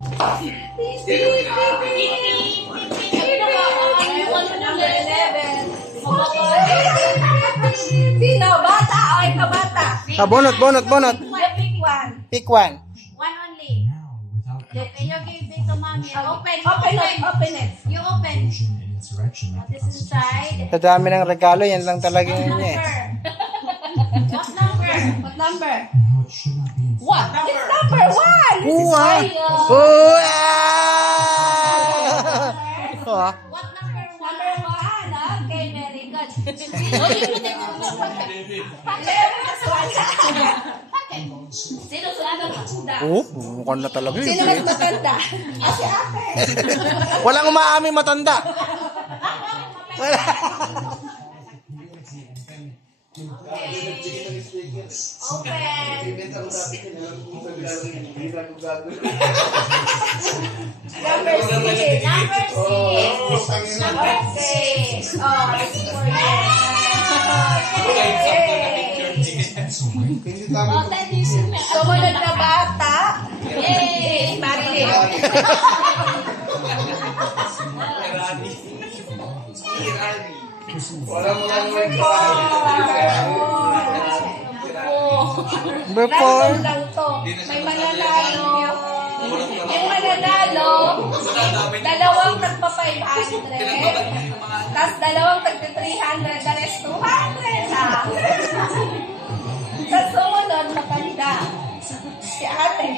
Sino? Bata o ikaw bata? Bunot. Pick one. Pick one. One only. You give it to mommy. Open it. You open. What is inside? Sa dami ng regalo, yan lang talaga yun niya eh. What number? What number? What? It's number one. This is Uwa! why, Uwa! What number? number one. Okay, very good. Sino sulat ang kuda? Mukhang na talaga Sino yun. mas matanda? Si ate. Walang umaaming matanda. Wala. Open. Number six. Number six. Oh, this is for you. Sumunod na bata. Yay! Marilyn. Number four. Random lang to. May mananalo. Yung mananalo, dalawang tagpa 500. Tapos dalawang tagpa 300. The rest 200 lang. Sa sumunod, matanda. Si ate.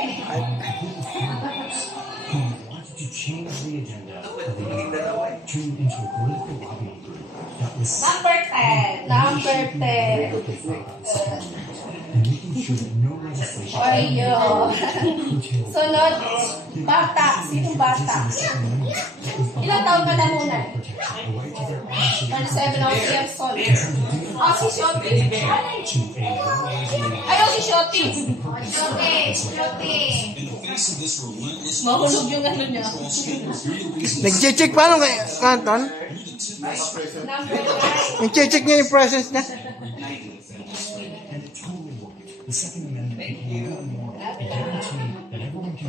Number 10. Number 10. Ayo. Sunod, bata. Sinong bata? Ilang taon ka na muna? 27 years old. Oh, si Shoti. Ayaw si Shoti. Shoti. Mahulog yung ano niya. Nag-check paano kay Anton? Number 9. Nag-check niya yung presence niya.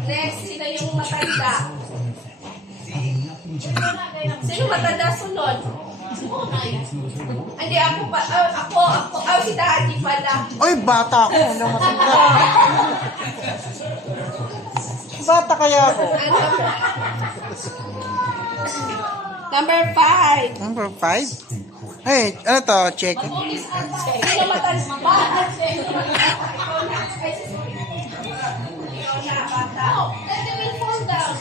Next, sino yung matanda? Sino matanda sunod? Hindi, ako pa. Ako, si daddy pala. Oy, bata ako. Hindi matanda. Bata kaya ako. Number 5. Number 5? Hey, ano to? Check. Sino matanda? Let them fall down.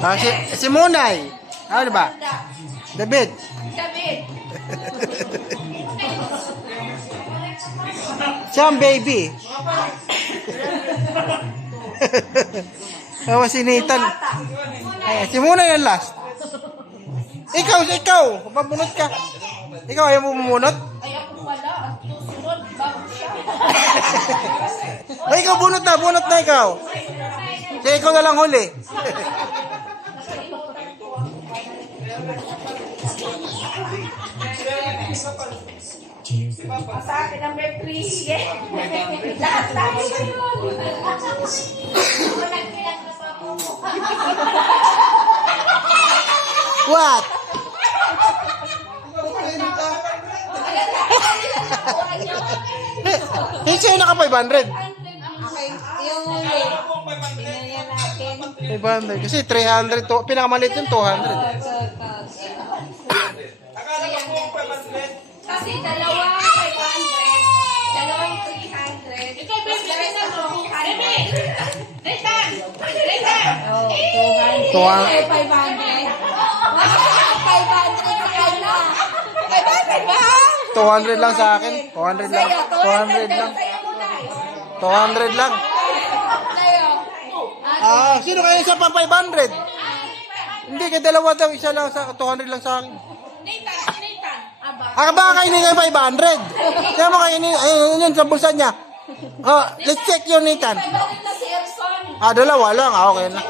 Okay. Si Munay. Ano ba? David. David. Siya ang baby. Tawa si Nathan. Ay, si Munay ang last. Ikaw. Pabunot ka. Ikaw ayaw mo bumunot? Ay, ako pala. Ang susunod, bago siya. Ay, ikaw bunot na ikaw. Kaya ikaw na lang huli. Sa akin, number 3. Lahat tayo yun. What? Sa'yo naka 500. Okay, yung huli. Binigyan natin. 500. Kasi 300 to. Pinakamaliit yung 200. Kasi dalawang 500, dalawang 300. Ikaw, baby, na mo. Baby! Nathan! Oh, 200. 500. 500 sa kanya. 500 ba? 200 lang sa akin. 200 lang. 200 lang. 200 lang. Sino kaya isa pa 500? Hindi, kaya dalawa daw. Isa lang sa 200 lang sa akin. Nathan. Baka kainin kayo 500. Kaya mo kainin. Ayun yun sa bulsa niya. Let's check yun, Nathan. 500 na si Erson. Dalawa lang. Okay na.